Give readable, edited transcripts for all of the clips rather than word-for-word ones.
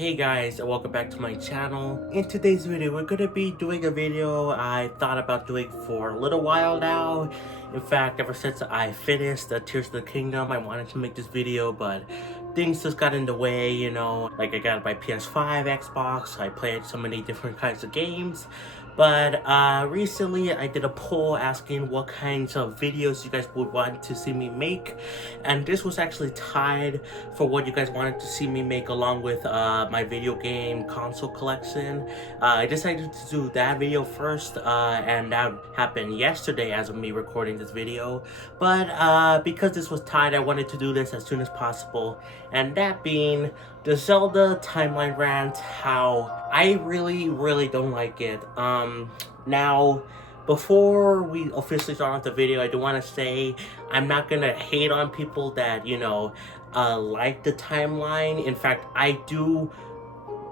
Hey guys, and welcome back to my channel. In today's video, we're gonna be doing a video I thought about doing for a little while now. In fact, ever since I finished the Tears of the Kingdom, I wanted to make this video, but things just got in the way, you know. Like I got my PS5, Xbox, I played so many different kinds of games. But recently I did a poll asking what kinds of videos you guys would want to see me make, and this was actually tied for what you guys wanted to see me make along with my video game console collection. I decided to do that video first, and that happened yesterday as of me recording this video. But because this was tied, I wanted to do this as soon as possible, and that being the Zelda timeline rant, how I really don't like it. Now, before we officially start off the video, I do want to say I'm not gonna hate on people that, you know, like the timeline. In fact, I do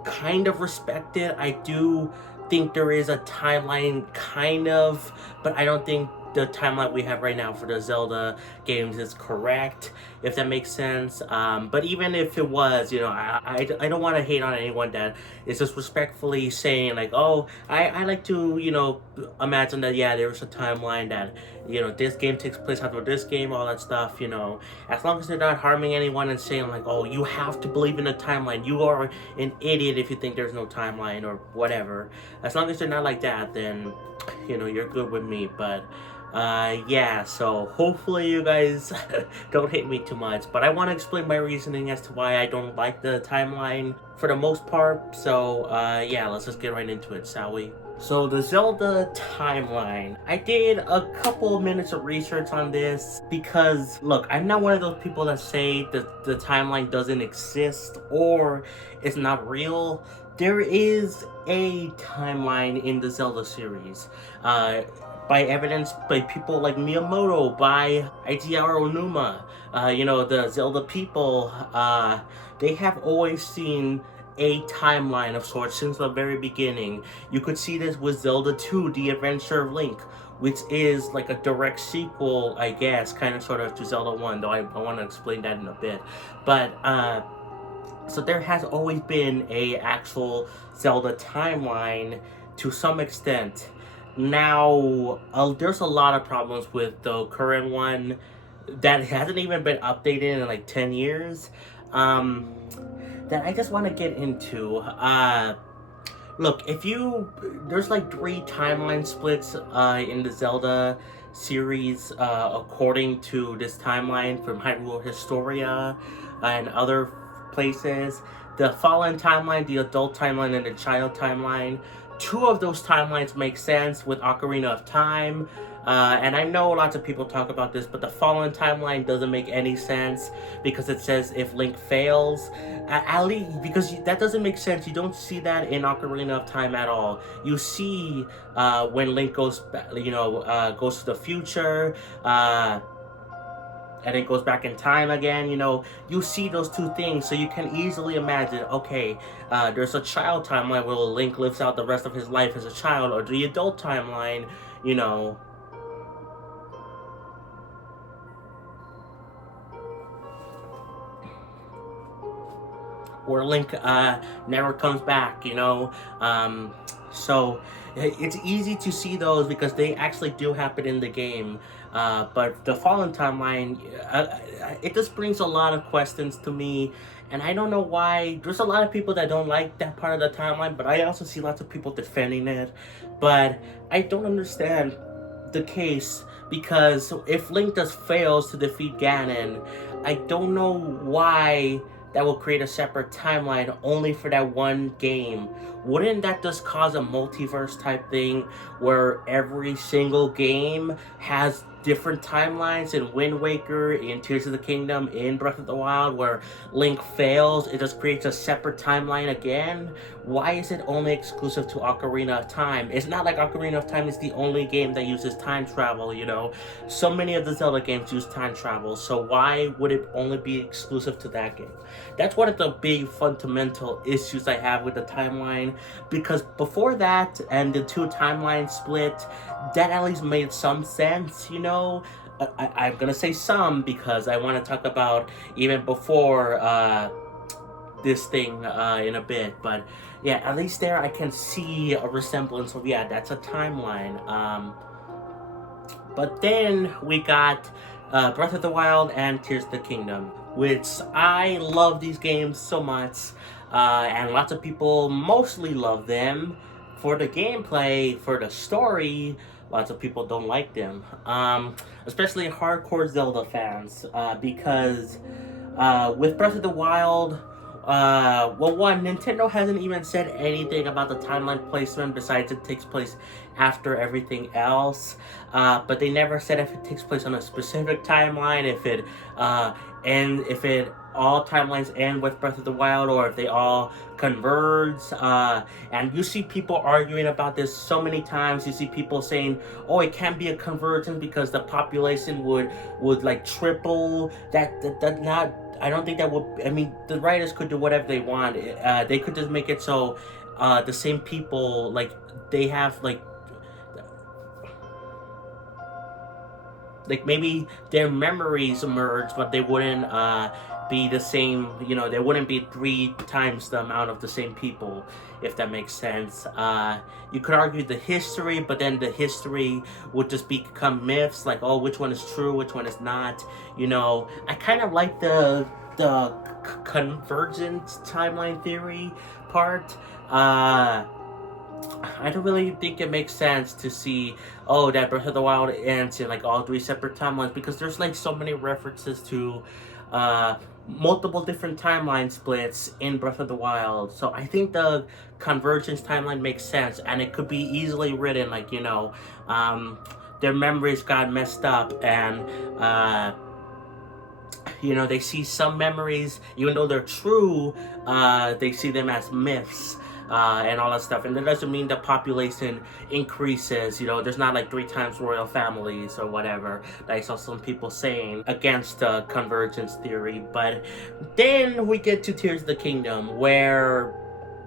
kind of respect it. I do think there is a timeline, kind of, but I don't think the timeline we have right now for the Zelda games is correct, if that makes sense. But even if it was, you know, I don't want to hate on anyone that is just respectfully saying like, oh, I like to, you know, imagine that, yeah, there's a timeline that, you know, this game takes place after this game, all that stuff, you know, as long as they're not harming anyone and saying like, oh, you have to believe in the timeline, you are an idiot if you think there's no timeline or whatever. As long as they're not like that, then, you know, you're good with me. But yeah, so hopefully you guys don't hate me too much, but I want to explain my reasoning as to why I don't like the timeline for the most part. So yeah, let's just get right into it, shall we? So the Zelda timeline, I did a couple minutes of research on this because, look, I'm not one of those people that say that the timeline doesn't exist or it's not real. There is a timeline in the Zelda series, by evidence by people like Miyamoto, by Eiichiro Onuma, you know, the Zelda people. They have always seen a timeline of sorts since the very beginning. You could see this with Zelda 2, The Adventure of Link, which is like a direct sequel, I guess, kind of sort of to Zelda 1, though I want to explain that in a bit. But so there has always been a actual Zelda timeline to some extent. Now, there's a lot of problems with the current one that hasn't even been updated in like 10 years, that I just want to get into. Look, there's like 3 timeline splits in the Zelda series, according to this timeline from Hyrule Historia and other places. The Fallen timeline, the Adult timeline, and the Child timeline. 2 of those timelines make sense with Ocarina of Time, and I know lots of people talk about this, but the Fallen timeline doesn't make any sense because it says if Link fails, at least because that doesn't make sense. You don't see that in Ocarina of Time at all. You see when Link goes, you know, goes to the future, and it goes back in time again, you know, you see those 2 things, so you can easily imagine, okay, there's a child timeline where Link lives out the rest of his life as a child, or the adult timeline, you know, where Link never comes back, you know. So it's easy to see those because they actually do happen in the game. But the Fallen timeline, it just brings a lot of questions to me, and I don't know why. There's a lot of people that don't like that part of the timeline, but I also see lots of people defending it. But I don't understand the case, because if Link just fails to defeat Ganon, I don't know why that will create a separate timeline only for that one game. Wouldn't that just cause a multiverse type thing where every single game has different timelines? In Wind Waker, in Tears of the Kingdom, in Breath of the Wild, where Link fails, it just creates a separate timeline again? Why is it only exclusive to Ocarina of Time? It's not like Ocarina of Time is the only game that uses time travel, you know. So many of the Zelda games use time travel, so why would it only be exclusive to that game? That's one of the big fundamental issues I have with the timeline, because before that and the 2 timelines split, that at least made some sense, you know. I'm gonna say some because I want to talk about even before this thing in a bit, but yeah, at least there I can see a resemblance of, yeah, that's a timeline. But then we got Breath of the Wild and Tears of the Kingdom, which I love these games so much, and lots of people mostly love them for the gameplay, for the story. Lots of people don't like them, especially hardcore Zelda fans, because with Breath of the Wild, well, one, Nintendo hasn't even said anything about the timeline placement besides it takes place after everything else. But they never said if it takes place on a specific timeline, if it all timelines end with Breath of the Wild, or if they all converge. And you see people arguing about this so many times. You see people saying, "Oh, it can't be a convergence because the population would like triple." That not. I don't think that would. I mean, the writers could do whatever they want. They could just make it so the same people, like, they have like maybe their memories merge, but they wouldn't be the same. You know, there wouldn't be 3 times the amount of the same people, if that makes sense. You could argue the history, but then the history would just become myths, like, oh, which one is true, which one is not. You know, I kind of like the convergent timeline theory part. I don't really think it makes sense to see, oh, that Breath of the Wild ends in like all 3 separate timelines, because there's like so many references to multiple different timeline splits in Breath of the Wild. So I think the convergence timeline makes sense, and it could be easily written, like, you know, their memories got messed up, and you know, they see some memories, even though they're true, they see them as myths. And all that stuff, and that doesn't mean the population increases. You know, there's not like 3 times royal families or whatever that I saw some people saying against the convergence theory. But then we get to Tears of the Kingdom, where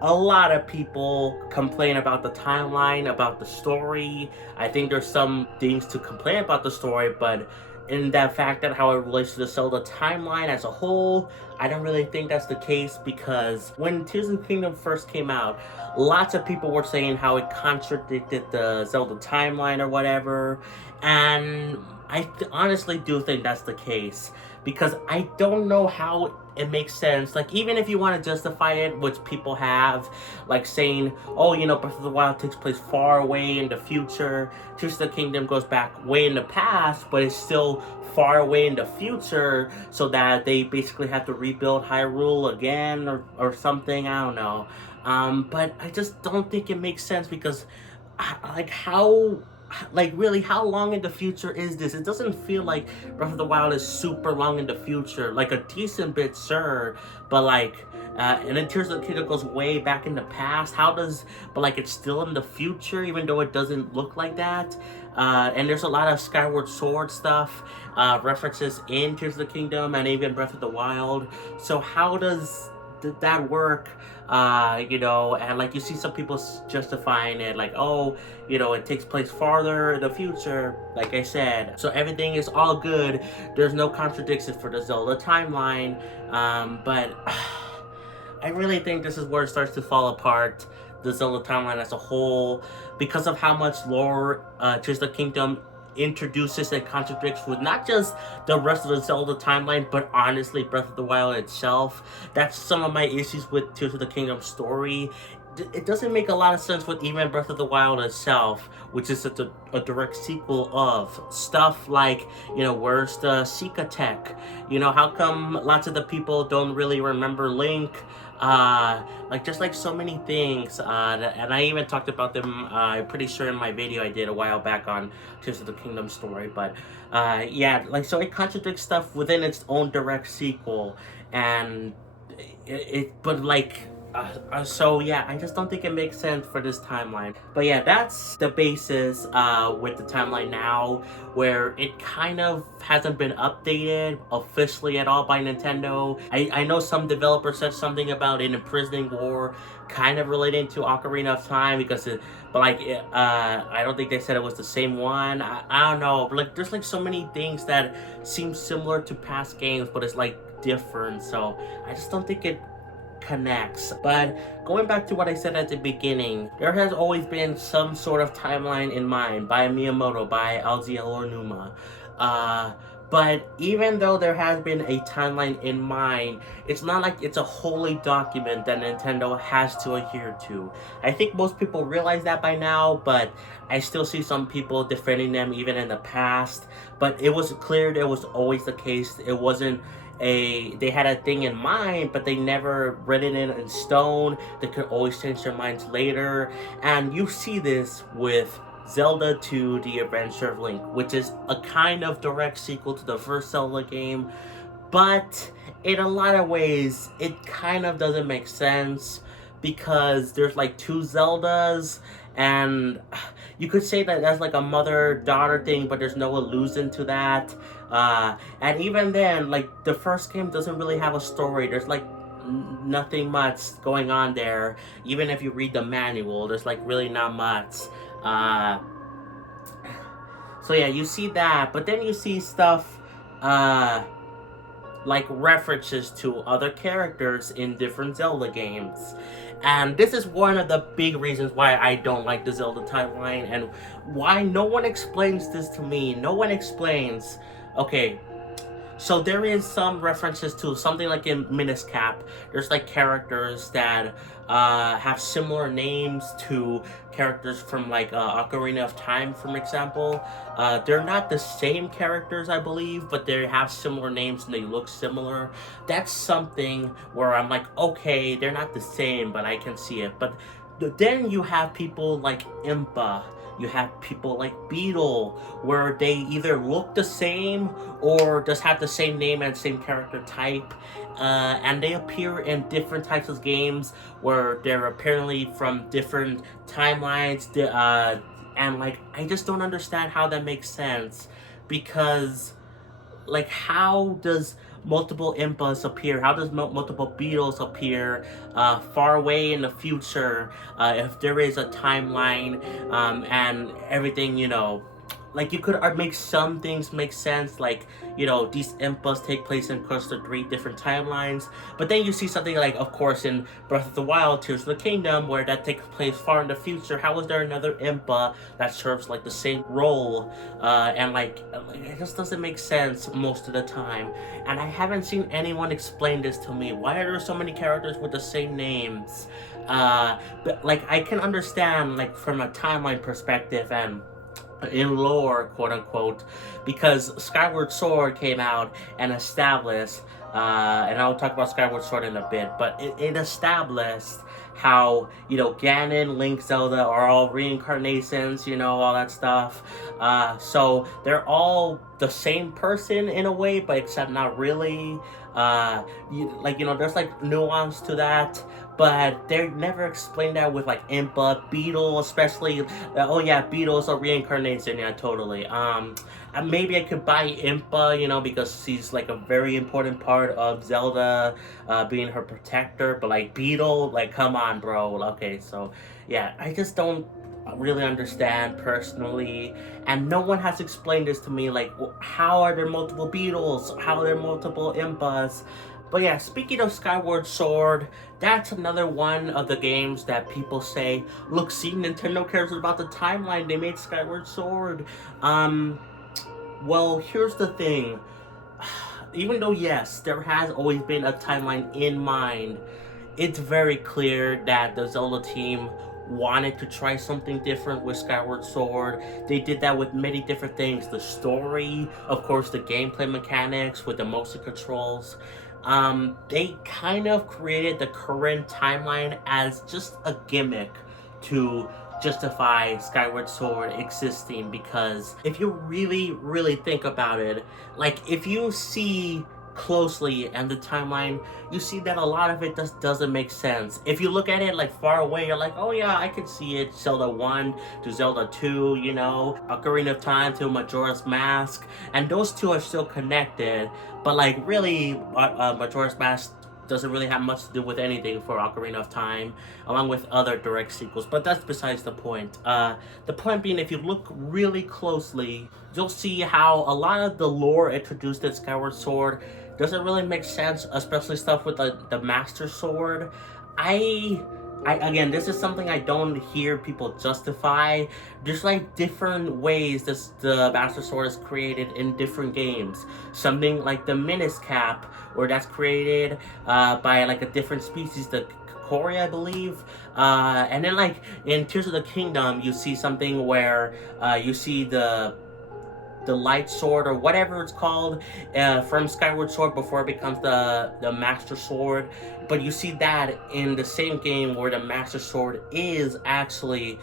a lot of people complain about the timeline, about the story. I think there's some things to complain about the story, but in that fact that how it relates to the Zelda timeline as a whole, I don't really think that's the case, because when Tears of the Kingdom first came out, lots of people were saying how it contradicted the Zelda timeline or whatever, and I honestly do think that's the case, because I don't know how it makes sense. Like, even if you want to justify it, which people have, like saying, oh, you know, Breath of the Wild takes place far away in the future, Tears of the Kingdom goes back way in the past, but it's still far away in the future, so that they basically have to rebuild Hyrule again, or something, I don't know. But I just don't think it makes sense, because like, really, how long in the future is this? It doesn't feel like Breath of the Wild is super long in the future. Like, a decent bit, sure, but like, and then Tears of the Kingdom goes way back in the past. But like, it's still in the future, even though it doesn't look like that. And there's a lot of Skyward Sword stuff, references in Tears of the Kingdom and even Breath of the Wild. So how does that work? You know, and like, you see some people justifying it, like, oh, you know, it takes place farther in the future, like I said, so everything is all good, there's no contradictions for the Zelda timeline. But I really think this is where it starts to fall apart, the Zelda timeline as a whole, because of how much lore Tears of the Kingdom introduces and contradicts with not just the rest of the Zelda timeline, but honestly Breath of the Wild itself. That's some of my issues with Tears of the Kingdom story. It doesn't make a lot of sense with even Breath of the Wild itself, which is a direct sequel of stuff like, you know, where's the Sheikah tech? You know, how come lots of the people don't really remember Link? Like, just like so many things, and I even talked about them, I'm pretty sure in my video I did a while back on Tears of the Kingdom story, but yeah, like, so it contradicts stuff within its own direct sequel, and but like, so yeah, I just don't think it makes sense for this timeline. But yeah, that's the basis with the timeline now, where it kind of hasn't been updated officially at all by Nintendo. I know some developers said something about an imprisoning war kind of relating to Ocarina of Time, because I don't think they said it was the same one. I don't know, but like, there's like so many things that seem similar to past games, but it's like different, so I just don't think it connects. But going back to what I said at the beginning, there has always been some sort of timeline in mind by Miyamoto, by Alzi Numa. But even though there has been a timeline in mind, it's not like it's a holy document that Nintendo has to adhere to. I think most people realize that by now, but I still see some people defending them even in the past. But it was clear that was always the case. It wasn't they had a thing in mind, but they never read it in stone. They could always change their minds later. And you see this with Zelda 2: The Adventure of Link, which is a kind of direct sequel to the first Zelda game, but in a lot of ways, it kind of doesn't make sense because there's like two Zeldas, and you could say that that's like a mother-daughter thing, but there's no allusion to that. And even then, like, the first game doesn't really have a story. There's like nothing much going on there. Even if you read the manual, there's like really not much. So yeah, you see that, but then you see stuff like references to other characters in different Zelda games. And this is one of the big reasons why I don't like the Zelda timeline and why no one explains this to me. No one explains, okay, so there is some references to something like in Minish Cap. There's like characters that have similar names to characters from like Ocarina of Time, for example. They're not the same characters, I believe, but they have similar names and they look similar. That's something where I'm like, okay, they're not the same, but I can see it. But then you have people like Impa. You have people like Beetle, where they either look the same or just have the same name and same character type. And they appear in different types of games where they're apparently from different timelines. And like, I just don't understand how that makes sense. Because, like, how does multiple Impas appear? How does multiple Beetles appear far away in the future if there is a timeline and everything, you know? Like, you could make some things make sense, like, you know, these Impas take place in close to 3 different timelines, but then you see something like, of course, in Breath of the Wild, Tears of the Kingdom, where that takes place far in the future. How is there another Impa that serves, like, the same role? And, like, it just doesn't make sense most of the time, and I haven't seen anyone explain this to me. Why are there so many characters with the same names? But, like, I can understand, like, from a timeline perspective and in lore, quote unquote, because Skyward Sword came out and established, and I'll talk about Skyward Sword in a bit, but it established how, you know, Ganon, Link, Zelda are all reincarnations, you know, all that stuff. So they're all the same person in a way, but except not really. There's like nuance to that. But they never explained that with like Impa, Beetle, especially. Oh yeah, Beetle's a reincarnation. Yeah, totally. And maybe I could buy Impa, you know, because she's like a very important part of Zelda, being her protector. But like Beetle, like, come on, bro. Okay, so yeah, I just don't really understand personally, and no one has explained this to me. Like, how are there multiple Beetles? How are there multiple Impas? But yeah, speaking of Skyward Sword, that's another one of the games that people say, look, see, Nintendo cares about the timeline, they made Skyward Sword. Well, here's the thing. Even though, yes, there has always been a timeline in mind, it's very clear that the Zelda team wanted to try something different with Skyward Sword. They did that with many different things. The story, of course, the gameplay mechanics with the motion controls. They kind of created the current timeline as just a gimmick to justify Skyward Sword existing, because if you really, really think about it, like, if you see closely and the timeline, you see that a lot of it just doesn't make sense. If you look at it like far away, you're like, oh yeah, I can see it. Zelda 1 to Zelda 2, you know, Ocarina of Time to Majora's Mask, and those two are still connected, but like really, Majora's Mask doesn't really have much to do with anything for Ocarina of Time, along with other direct sequels, but that's besides the point. The point being, if you look really closely, you'll see how a lot of the lore introduced in Skyward Sword doesn't really make sense, especially stuff with the Master Sword. I again, this is something I don't hear people justify. There's like different ways this the Master Sword is created in different games. Something like the Minis Cap, or that's created by like a different species, the Kori, I believe. And then like in Tears of the Kingdom, you see something where you see the light sword or whatever it's called from Skyward Sword before it becomes the Master Sword. But you see that in the same game where the Master Sword is actually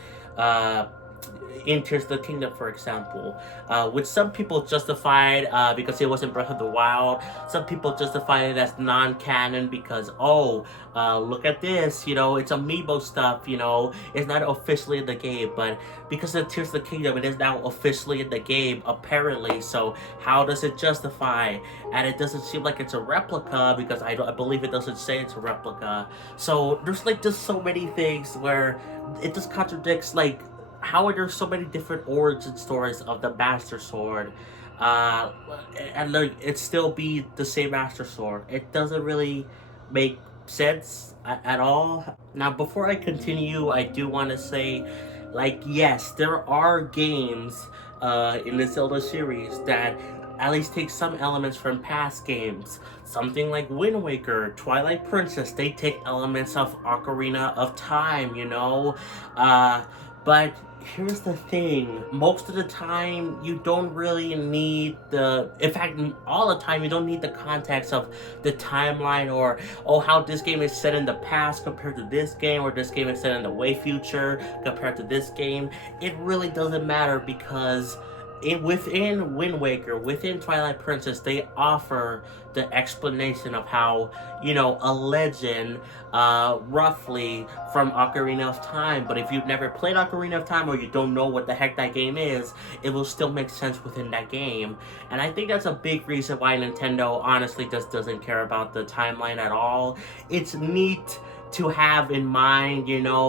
in Tears of the Kingdom, for example, which some people justified because it wasn't Breath of the Wild. Some people justified it as non-canon because, look at this, it's amiibo stuff, it's not officially in the game, but because of Tears of the Kingdom, it is now officially in the game, apparently, so how does it justify? And it doesn't seem like it's a replica because I believe it doesn't say it's a replica. So there's like just so many things where it just contradicts, like, how are there so many different origin stories of the Master Sword, and like it still be the same Master Sword? It doesn't really make sense at all. Now, before I continue, I do want to say, like, yes, there are games in the Zelda series that at least take some elements from past games. Something like Wind Waker, Twilight Princess, they take elements of Ocarina of Time, but here's the thing, most of the time you don't really need in fact, all the time you don't need the context of the timeline, or how this game is set in the past compared to this game, or this game is set in the way future compared to this game. It really doesn't matter because within Wind Waker, within Twilight Princess, they offer the explanation of how, a legend, roughly, from Ocarina of Time. But if you've never played Ocarina of Time, or you don't know what the heck that game is, it will still make sense within that game. And I think that's a big reason why Nintendo honestly just doesn't care about the timeline at all. It's neat to have in mind,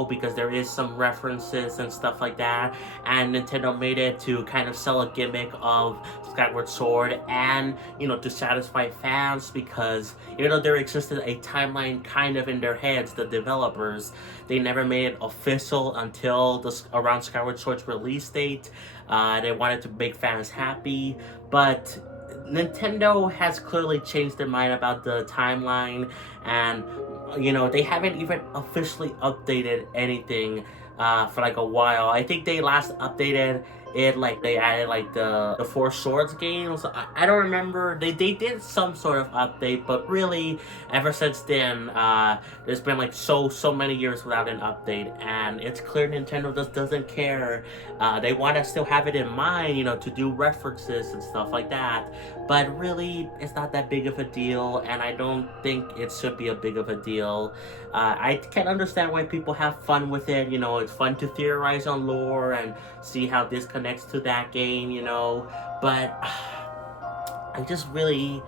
because there is some references and stuff like that, and Nintendo made it to kind of sell a gimmick of Skyward Sword and, to satisfy fans, because even though there existed a timeline kind of in their heads, the developers, they never made it official until around Skyward Sword's release date. They wanted to make fans happy, but Nintendo has clearly changed their mind about the timeline, and they haven't even officially updated anything for like a while. I think they last updated it, like they added like the Four Swords games. I don't remember. They did some sort of update, but really ever since then there's been like so many years without an update, and it's clear Nintendo just doesn't care. They want to still have it in mind, to do references and stuff like that, but really it's not that big of a deal, and I don't think it should be a big of a deal. I can understand why people have fun with it. It's fun to theorize on lore and see how this connects to that game, but I just really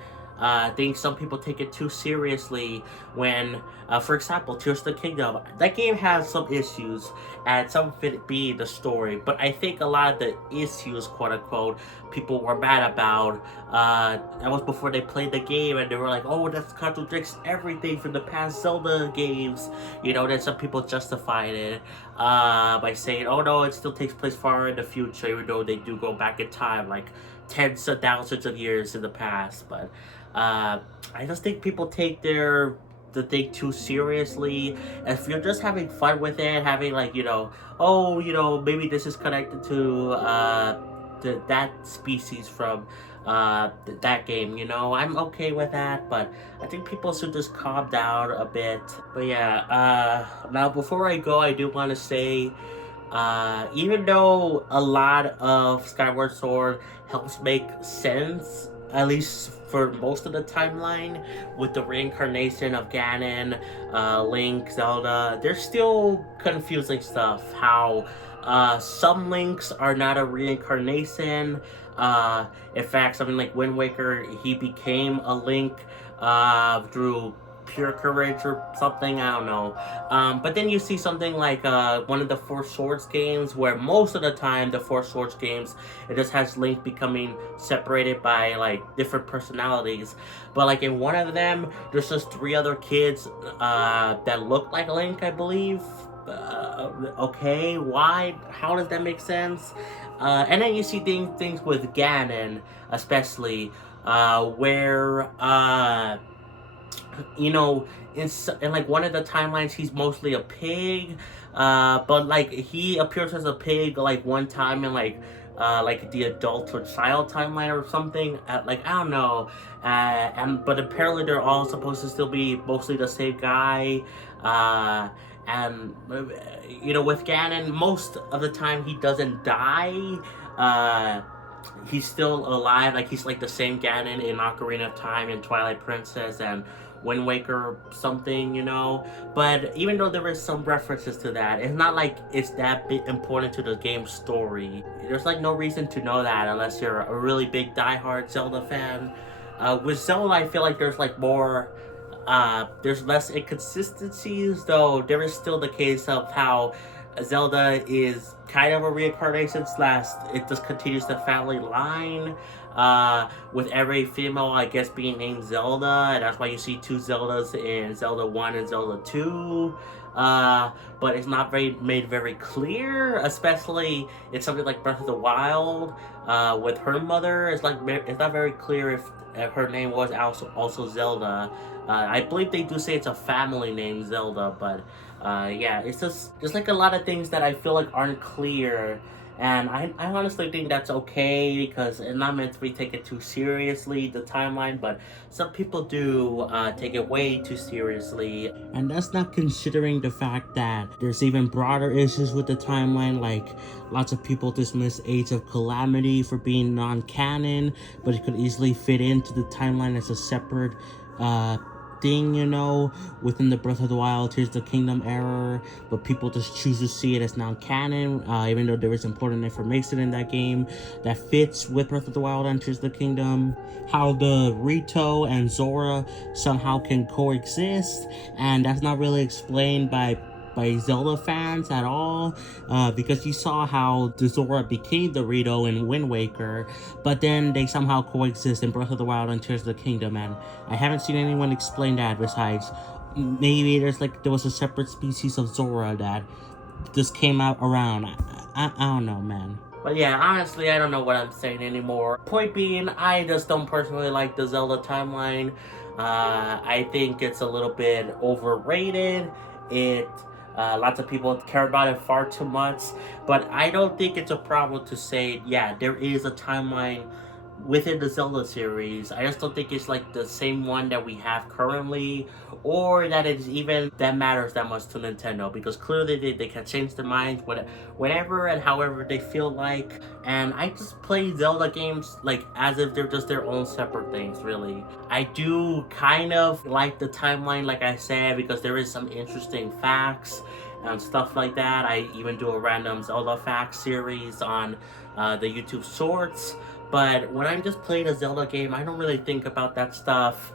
think some people take it too seriously when, for example, Tears of the Kingdom, that game has some issues, and some of it be the story, but I think a lot of the issues, quote unquote, people were mad about, that was before they played the game, and they were like, that contradicts everything from the past Zelda games, then some people justified it by saying, no, it still takes place far in the future, even though they do go back in time, like tens of thousands of years in the past. But I just think people take the thing too seriously. If you're just having fun with it, having like, maybe this is connected to that species from that game, I'm okay with that, but I think people should just calm down a bit. But yeah, now before I go, I do want to say, even though a lot of Skyward Sword helps make sense, at least for most of the timeline, with the reincarnation of Ganon, Link, Zelda, there's still confusing stuff. How some Links are not a reincarnation. In fact, something like Wind Waker, he became a Link through pure courage or something, I don't know. But then you see something like one of the Four Swords games, where most of the time the Four Swords games, it just has Link becoming separated by like different personalities. But like in one of them, there's just three other kids that look like Link, I believe. Okay, why? How does that make sense? And then you see things with Ganon, especially, where you know, in like one of the timelines, he's mostly a pig, but like he appears as a pig like one time in like the adult or child timeline or something. Like I don't know, and but apparently they're all supposed to still be mostly the same guy. And you know, with Ganon, most of the time he doesn't die. He's still alive. Like he's like the same Ganon in Ocarina of Time and Twilight Princess and Wind Waker something, you know. But even though there is some references to that, it's not like it's that important to the game's story. There's like no reason to know that unless you're a really big diehard Zelda fan. With Zelda, I feel like there's like more. There's less inconsistencies, though there is still the case of how Zelda is kind of a reincarnation slash it just continues the family line. With every female, I guess, being named Zelda, and that's why you see two Zeldas in Zelda 1 and Zelda 2. But it's not made very clear, especially in something like Breath of the Wild. With her mother, it's not very clear if her name was also Zelda. I believe they do say it's a family name, Zelda, but yeah, it's just like a lot of things that I feel like aren't clear. And I honestly think that's okay because it's not meant to be taken too seriously, the timeline, but some people do take it way too seriously. And that's not considering the fact that there's even broader issues with the timeline, like lots of people dismiss Age of Calamity for being non-canon, but it could easily fit into the timeline as a separate thing, you know, within the Breath of the Wild, Tears of the Kingdom era, but people just choose to see it as non-canon, even though there is important information in that game that fits with Breath of the Wild and Tears of the Kingdom. How the Rito and Zora somehow can coexist, and that's not really explained by Zelda fans at all, because you saw how the Zora became the Rito in Wind Waker, but then they somehow coexist in Breath of the Wild and Tears of the Kingdom, and I haven't seen anyone explain that besides maybe there was a separate species of Zora that just came out around. I don't know, man. But yeah, honestly, I don't know what I'm saying anymore. Point being, I just don't personally like the Zelda timeline. I think it's a little bit overrated. Lots of people care about it far too much, but I don't think it's a problem to say, yeah, there is a timeline within the Zelda series. I just don't think it's like the same one that we have currently, or that it's even that matters that much to Nintendo, because clearly they can change their minds whenever and however they feel like. And I just play Zelda games like as if they're just their own separate things, really. I do kind of like the timeline, like I said, because there is some interesting facts and stuff like that. I even do a random Zelda facts series on the YouTube Shorts. But when I'm just playing a Zelda game, I don't really think about that stuff.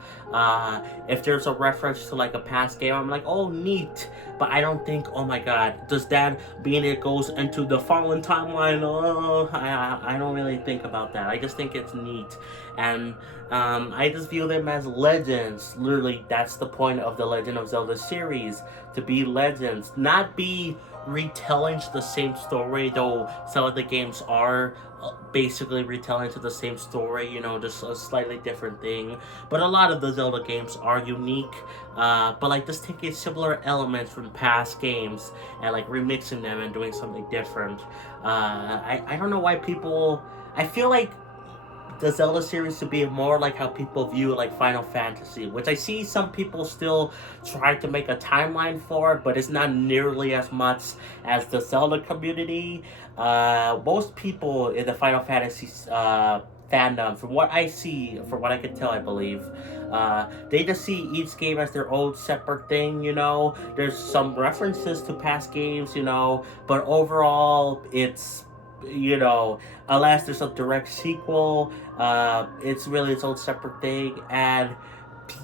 If there's a reference to like a past game, I'm like, oh, neat. But I don't think, oh my god, does that mean it goes into the following timeline? Oh, I don't really think about that. I just think it's neat. And I just view them as legends. Literally, that's the point of the Legend of Zelda series. To be legends, not be retellings the same story, though some of the games are basically retelling to the same story, you know, just a slightly different thing. But a lot of the Zelda games are unique, but like just taking similar elements from past games and like remixing them and doing something different. I don't know why people, I feel like the Zelda series to be more like how people view like Final Fantasy, which I see some people still try to make a timeline for, but it's not nearly as much as the Zelda community. Most people in the Final Fantasy fandom, from what I see, from what I can tell, I believe, they just see each game as their own separate thing, you know. There's some references to past games, you know, but overall it's, you know, unless there's a direct sequel, it's really its own separate thing. And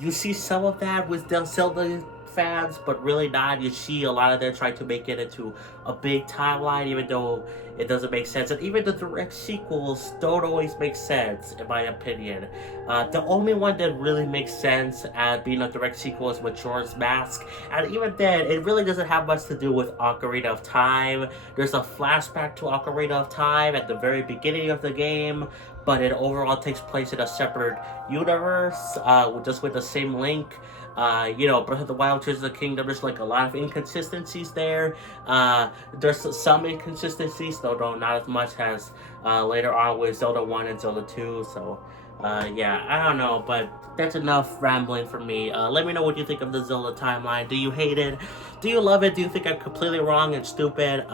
you see some of that with the Zelda fans, but really not. You see a lot of them trying to make it into a big timeline, even though it doesn't make sense. And even the direct sequels don't always make sense, in my opinion. The only one that really makes sense at being a direct sequel is Majora's Mask. And even then, it really doesn't have much to do with Ocarina of Time. There's a flashback to Ocarina of Time at the very beginning of the game, but it overall takes place in a separate universe, just with the same link. Breath of the Wild, Tears of the Kingdom, there's like a lot of inconsistencies there. There's some inconsistencies, though not as much as later on with Zelda 1 and Zelda 2. So, yeah, I don't know, but that's enough rambling for me. Let me know what you think of the Zelda timeline. Do you hate it? Do you love it? Do you think I'm completely wrong and stupid?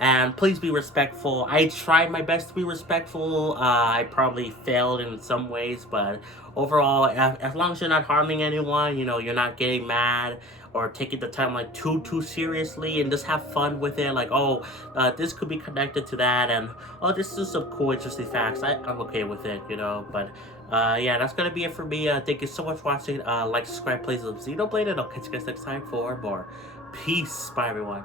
And please be respectful. I tried my best to be respectful. I probably failed in some ways, but overall, as long as you're not harming anyone, you're not getting mad or taking the timeline too seriously, and just have fun with it. Like, this could be connected to that, and this is some cool, interesting facts. I'm okay with it, But yeah, that's gonna be it for me. Thank you so much for watching. Like, subscribe, play some Xenoblade, and I'll catch you guys next time for more. Peace. Bye, everyone.